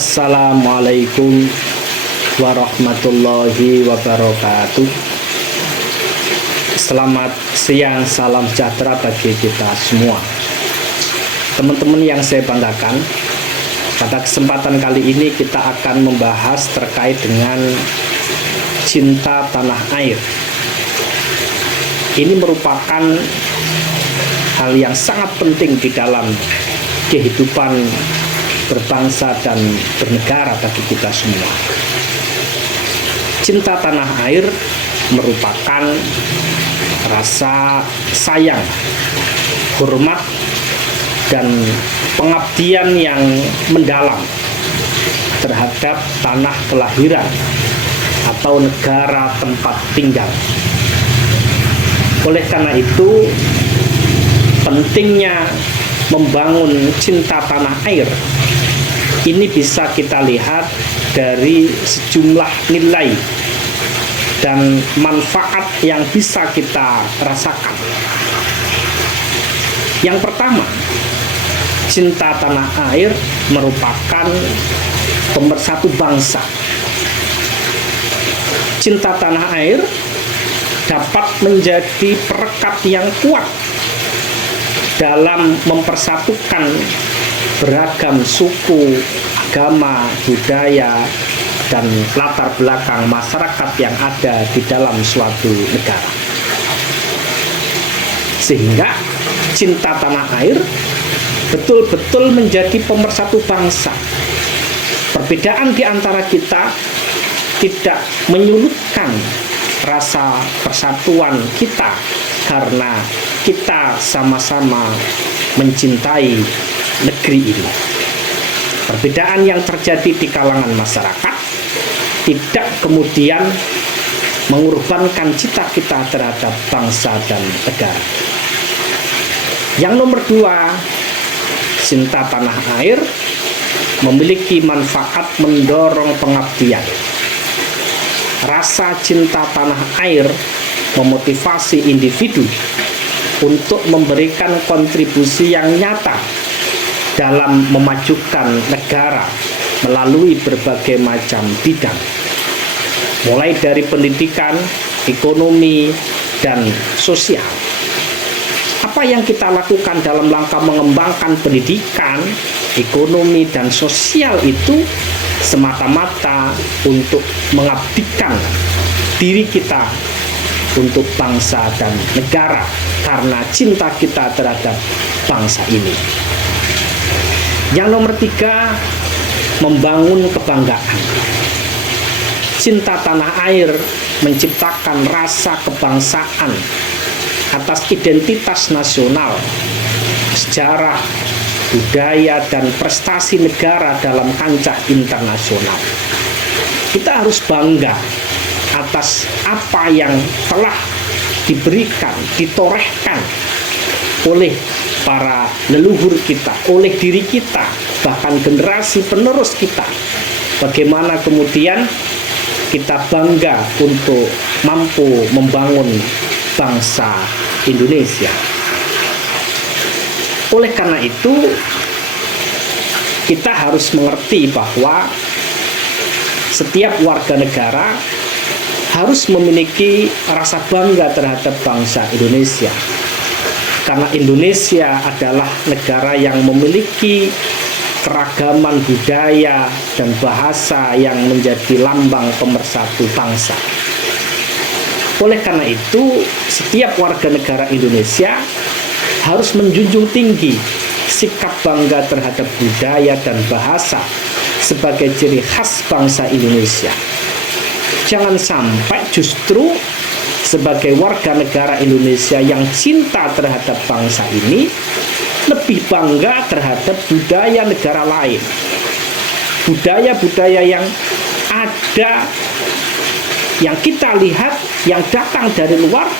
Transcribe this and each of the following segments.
Assalamualaikum warahmatullahi wabarakatuh. Selamat siang, salam sejahtera bagi kita semua. Teman-teman yang saya banggakan, pada kesempatan kali ini kita akan membahas terkait dengan cinta tanah air. Ini merupakan hal yang sangat penting di dalam kehidupan berbangsa dan bernegara bagi kita semua. Cinta tanah air merupakan rasa sayang, hormat, dan pengabdian yang mendalam terhadap tanah kelahiran atau negara tempat tinggal. Oleh karena itu, pentingnya membangun cinta tanah air ini bisa kita lihat dari sejumlah nilai dan manfaat yang bisa kita rasakan. Yang pertama, cinta tanah air merupakan pemersatu bangsa. Cinta tanah air dapat menjadi perekat yang kuat dalam mempersatukan beragam suku, agama, budaya, dan latar belakang masyarakat yang ada di dalam suatu negara. Sehingga cinta tanah air betul-betul menjadi pemersatu bangsa. Perbedaan di antara kita tidak menyulitkan rasa persatuan kita karena kita sama-sama mencintai negeri ini. Perbedaan yang terjadi di kalangan masyarakat tidak kemudian mengorbankan cita kita terhadap bangsa dan negara. Yang nomor dua, cinta tanah air memiliki manfaat mendorong pengabdian. Rasa cinta tanah air memotivasi individu untuk memberikan kontribusi yang nyata dalam memajukan negara melalui berbagai macam bidang, mulai dari pendidikan, ekonomi, dan sosial. Apa yang kita lakukan dalam rangka mengembangkan pendidikan, ekonomi, dan sosial itu semata-mata untuk mengabdikan diri kita untuk bangsa dan negara karena cinta kita terhadap bangsa ini. Yang nomor tiga, membangun kebanggaan. Cinta tanah air menciptakan rasa kebangsaan atas identitas nasional, sejarah, budaya, dan prestasi negara dalam kancah internasional. Kita harus bangga atas apa yang telah diberikan, ditorehkan oleh para leluhur kita, oleh diri kita, bahkan generasi penerus kita. Bagaimana kemudian kita bangga untuk mampu membangun bangsa Indonesia. Oleh karena itu, kita harus mengerti bahwa setiap warga negara harus memiliki rasa bangga terhadap bangsa Indonesia. Karena Indonesia adalah negara yang memiliki keragaman budaya dan bahasa yang menjadi lambang pemersatu bangsa. Oleh karena itu, setiap warga negara Indonesia harus menjunjung tinggi sikap bangga terhadap budaya dan bahasa sebagai ciri khas bangsa Indonesia. Jangan sampai justru sebagai warga negara Indonesia yang cinta terhadap bangsa ini lebih bangga terhadap budaya negara lain. Budaya-budaya yang ada, yang kita lihat, yang datang dari luar,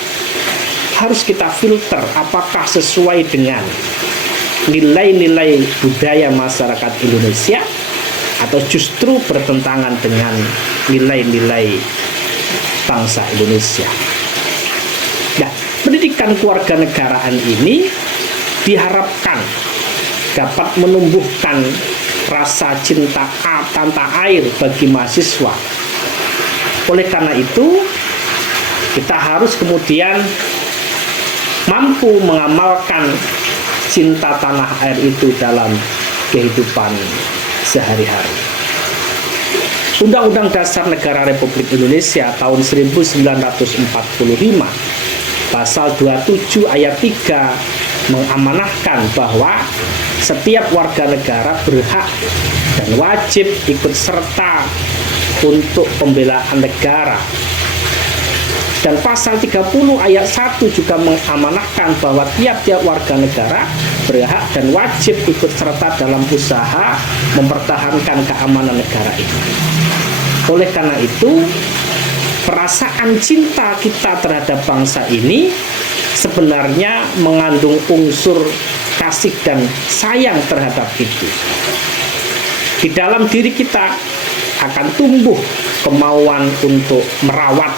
harus kita filter apakah sesuai dengan nilai-nilai budaya masyarakat Indonesia atau justru bertentangan dengan nilai-nilai bangsa Indonesia. Nah, pendidikan kewarganegaraan ini diharapkan dapat menumbuhkan rasa cinta tanah air bagi mahasiswa. Oleh karena itu, kita harus kemudian mampu mengamalkan cinta tanah air itu dalam kehidupan sehari-hari. Undang-Undang Dasar Negara Republik Indonesia tahun 1945 Pasal 27 ayat 3 mengamanahkan bahwa setiap warga negara berhak dan wajib ikut serta untuk pembelaan negara. Dan pasal 30 ayat 1 juga mengamanahkan bahwa tiap-tiap warga negara berhak dan wajib ikut serta dalam usaha mempertahankan keamanan negara ini. Oleh karena itu, perasaan cinta kita terhadap bangsa ini sebenarnya mengandung unsur kasih dan sayang terhadap itu. Di dalam diri kita akan tumbuh kemauan untuk merawat,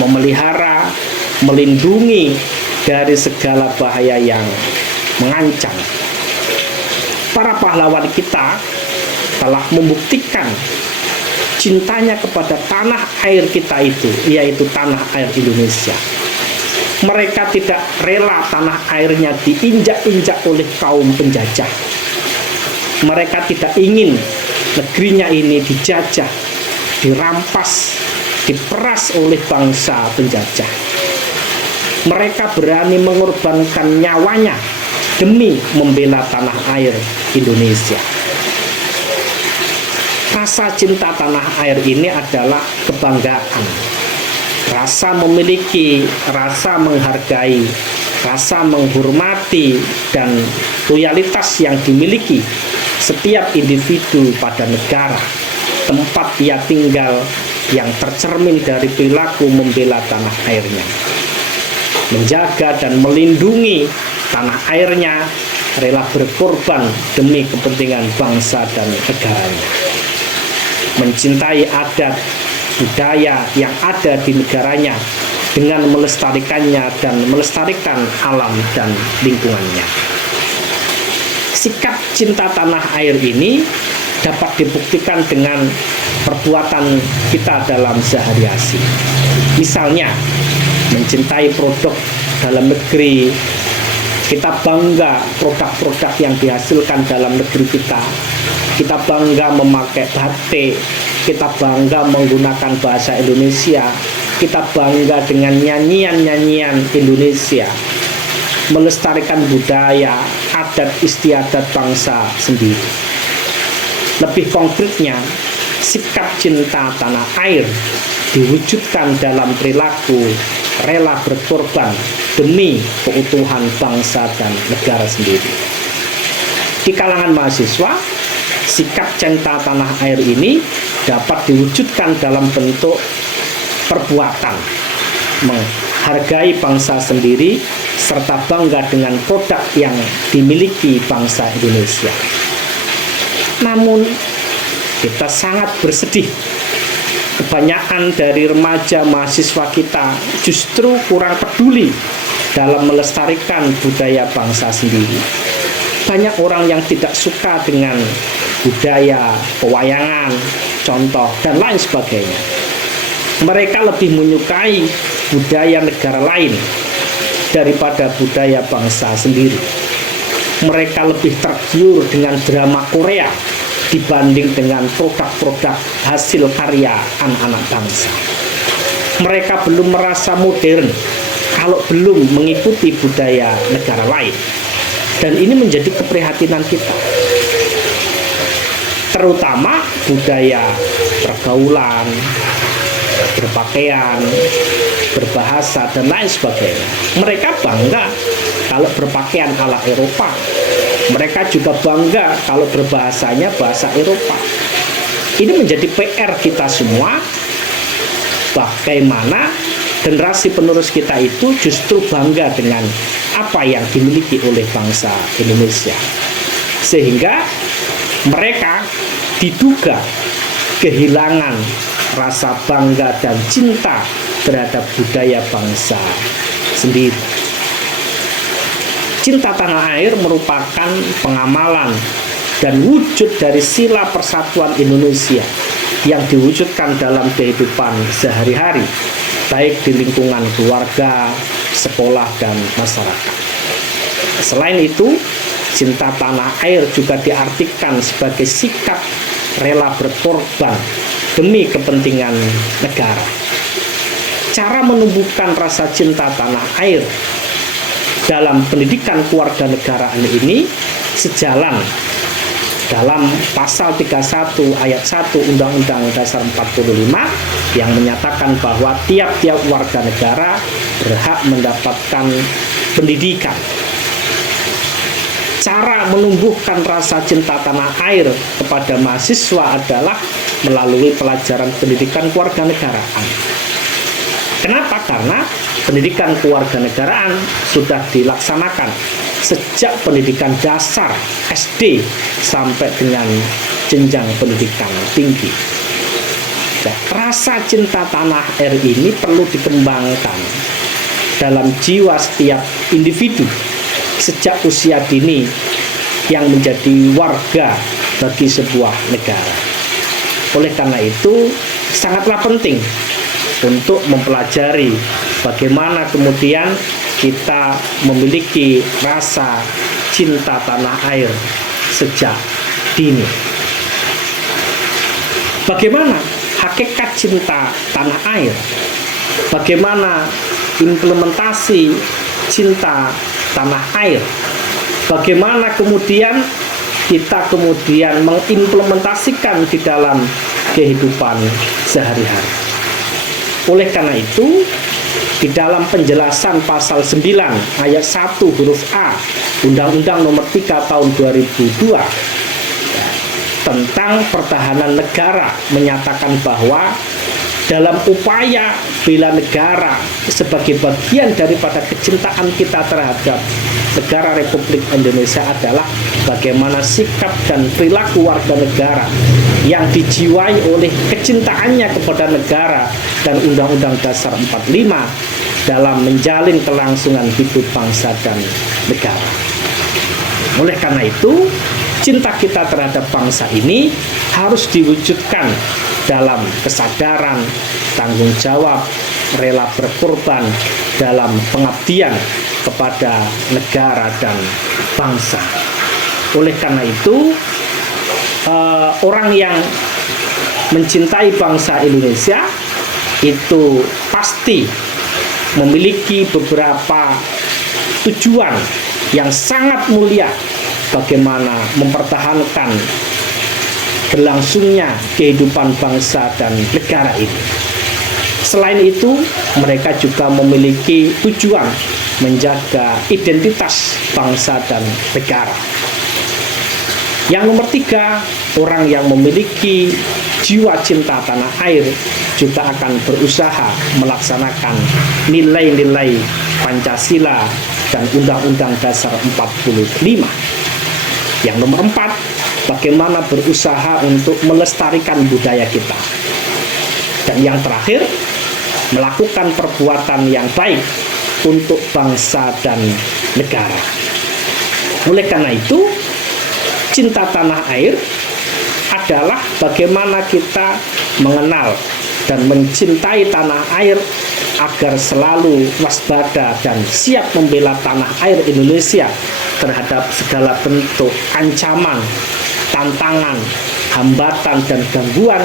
memelihara, melindungi dari segala bahaya yang mengancam. Para pahlawan kita telah membuktikan cintanya kepada tanah air kita itu, yaitu tanah air Indonesia. Mereka tidak rela tanah airnya diinjak-injak oleh kaum penjajah. Mereka tidak ingin negerinya ini dijajah, dirampas, diperas oleh bangsa penjajah. Mereka berani mengorbankan nyawanya demi membela tanah air Indonesia. Rasa cinta tanah air ini adalah kebanggaan, rasa memiliki, rasa menghargai, rasa menghormati, dan loyalitas yang dimiliki setiap individu pada negara, tempat ia tinggal, yang tercermin dari perilaku membela tanah airnya, menjaga dan melindungi tanah airnya, rela berkorban demi kepentingan bangsa dan negaranya, mencintai adat budaya yang ada di negaranya dengan melestarikannya dan melestarikan alam dan lingkungannya. Sikap cinta tanah air ini dapat dibuktikan dengan perbuatan kita dalam sehari-hari. Misalnya, mencintai produk dalam negeri, kita bangga produk-produk yang dihasilkan dalam negeri kita. Kita bangga memakai batik, kita bangga menggunakan bahasa Indonesia, kita bangga dengan nyanyian-nyanyian Indonesia, melestarikan budaya, adat istiadat bangsa sendiri. Lebih konkretnya, sikap cinta tanah air diwujudkan dalam perilaku rela berkorban demi keutuhan bangsa dan negara sendiri. Di kalangan mahasiswa, sikap cinta tanah air ini dapat diwujudkan dalam bentuk perbuatan, menghargai bangsa sendiri, serta bangga dengan produk yang dimiliki bangsa Indonesia. Namun, kita sangat bersedih, kebanyakan dari remaja mahasiswa kita justru kurang peduli dalam melestarikan budaya bangsa sendiri. Banyak orang yang tidak suka dengan budaya, pewayangan, contoh, dan lain sebagainya. Mereka lebih menyukai budaya negara lain daripada budaya bangsa sendiri. Mereka lebih tergiur dengan drama Korea dibanding dengan produk-produk hasil karya anak-anak bangsa. Mereka belum merasa modern kalau belum mengikuti budaya negara lain. Dan ini menjadi keprihatinan kita. Terutama budaya pergaulan, berpakaian, berbahasa, dan lain sebagainya. Mereka bangga kalau berpakaian ala Eropa. Mereka juga bangga kalau berbahasanya bahasa Eropa. Ini menjadi PR kita semua, bagaimana generasi penerus kita itu justru bangga dengan apa yang dimiliki oleh bangsa Indonesia. Sehingga mereka diduga kehilangan rasa bangga dan cinta terhadap budaya bangsa sendiri. Cinta tanah air merupakan pengamalan dan wujud dari sila persatuan Indonesia yang diwujudkan dalam kehidupan sehari-hari, baik di lingkungan keluarga, sekolah, dan masyarakat. Selain itu, cinta tanah air juga diartikan sebagai sikap rela berkorban demi kepentingan negara. Cara menumbuhkan rasa cinta tanah air dalam pendidikan kewarganegaraan ini sejalan dalam pasal 31 ayat 1 Undang-Undang Dasar 45 yang menyatakan bahwa tiap-tiap warga negara berhak mendapatkan pendidikan. Cara menumbuhkan rasa cinta tanah air kepada mahasiswa adalah melalui pelajaran pendidikan kewarganegaraan. Kenapa? Karena pendidikan kewarganegaraan sudah dilaksanakan sejak pendidikan dasar SD sampai dengan jenjang pendidikan tinggi. Rasa cinta tanah air ini perlu dikembangkan dalam jiwa setiap individu sejak usia dini yang menjadi warga bagi sebuah negara. Oleh karena itu, sangatlah penting untuk mempelajari bagaimana kemudian kita memiliki rasa cinta tanah air sejak dini. Bagaimana hakikat cinta tanah air? Bagaimana implementasi cinta tanah air? Bagaimana kemudian kita mengimplementasikan di dalam kehidupan sehari-hari? Oleh karena itu, di dalam penjelasan pasal 9 ayat 1 huruf A Undang-Undang Nomor 3 Tahun 2002 tentang pertahanan negara menyatakan bahwa dalam upaya bela negara sebagai bagian daripada kecintaan kita terhadap negara Republik Indonesia adalah bagaimana sikap dan perilaku warga negara yang dijiwai oleh kecintaannya kepada negara dan Undang-Undang Dasar 45 dalam menjalin kelangsungan hidup bangsa dan negara. Oleh karena itu, cinta kita terhadap bangsa ini harus diwujudkan dalam kesadaran, tanggung jawab, rela berkorban dalam pengabdian kepada negara dan bangsa. Oleh karena itu, orang yang mencintai bangsa Indonesia itu pasti memiliki beberapa tujuan yang sangat mulia bagaimana mempertahankan berlangsungnya kehidupan bangsa dan negara ini. Selain itu, mereka juga memiliki tujuan menjaga identitas bangsa dan negara. Yang nomor 3, orang yang memiliki jiwa cinta tanah air juga akan berusaha melaksanakan nilai-nilai Pancasila dan Undang-Undang Dasar 45. Yang nomor 4, bagaimana berusaha untuk melestarikan budaya kita. Dan yang terakhir, melakukan perbuatan yang baik untuk bangsa dan negara. Oleh karena itu, cinta tanah air adalah bagaimana kita mengenal dan mencintai tanah air agar selalu waspada dan siap membela tanah air Indonesia terhadap segala bentuk ancaman, tantangan, hambatan, dan gangguan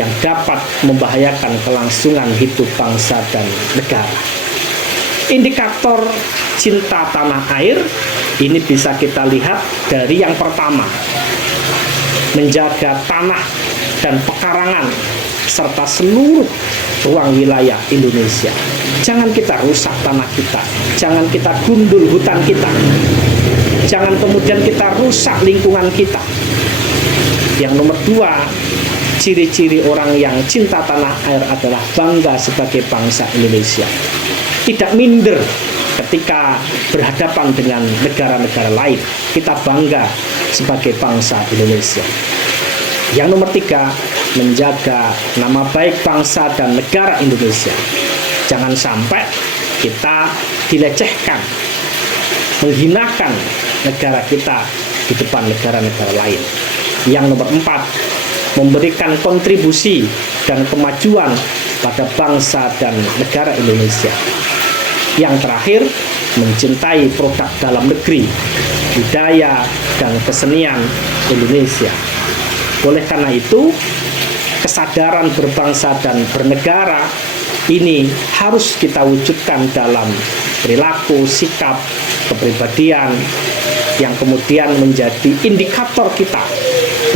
yang dapat membahayakan kelangsungan hidup bangsa dan negara. Indikator cinta tanah air ini bisa kita lihat dari yang pertama, menjaga tanah dan pekarangan serta seluruh ruang wilayah Indonesia. Jangan kita rusak tanah kita, jangan kita gundul hutan kita, jangan kemudian kita rusak lingkungan kita. Yang nomor 2, ciri-ciri orang yang cinta tanah air adalah bangga sebagai bangsa Indonesia. Tidak minder ketika berhadapan dengan negara-negara lain. Kita bangga sebagai bangsa Indonesia. Yang nomor 3, menjaga nama baik bangsa dan negara Indonesia. Jangan sampai kita dilecehkan, menghinakan negara kita di depan negara-negara lain. Yang nomor 4, memberikan kontribusi dan kemajuan pada bangsa dan negara Indonesia. Yang terakhir, mencintai produk dalam negeri, budaya, dan kesenian Indonesia. Oleh karena itu, kesadaran berbangsa dan bernegara ini harus kita wujudkan dalam perilaku, sikap, kepribadian yang kemudian menjadi indikator kita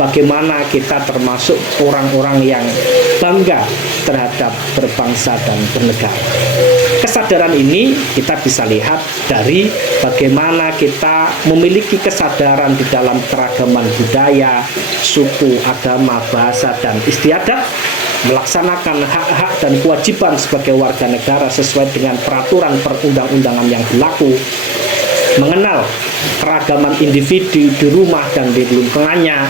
bagaimana kita termasuk orang-orang yang bangga terhadap berbangsa dan bernegara. Kesadaran ini kita bisa lihat dari bagaimana kita memiliki kesadaran di dalam keragaman budaya, suku, agama, bahasa, dan istiadat, melaksanakan hak-hak dan kewajiban sebagai warga negara sesuai dengan peraturan perundang-undangan yang berlaku, mengenal keragaman individu di rumah dan di lingkungannya,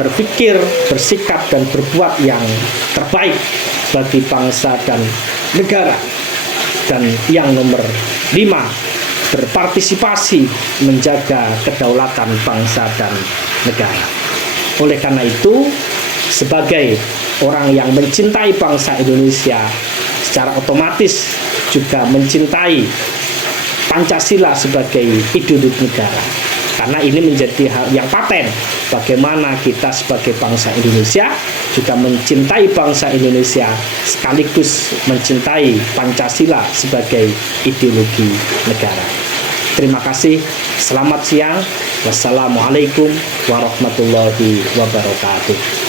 berpikir, bersikap, dan berbuat yang terbaik bagi bangsa dan negara. Dan yang nomor 5, berpartisipasi menjaga kedaulatan bangsa dan negara. Oleh karena itu, sebagai orang yang mencintai bangsa Indonesia, secara otomatis juga mencintai Pancasila sebagai ideologi negara. Karena ini menjadi hal yang paten bagaimana kita sebagai bangsa Indonesia juga mencintai bangsa Indonesia sekaligus mencintai Pancasila sebagai ideologi negara. Terima kasih, selamat siang. Wassalamualaikum warahmatullahi wabarakatuh.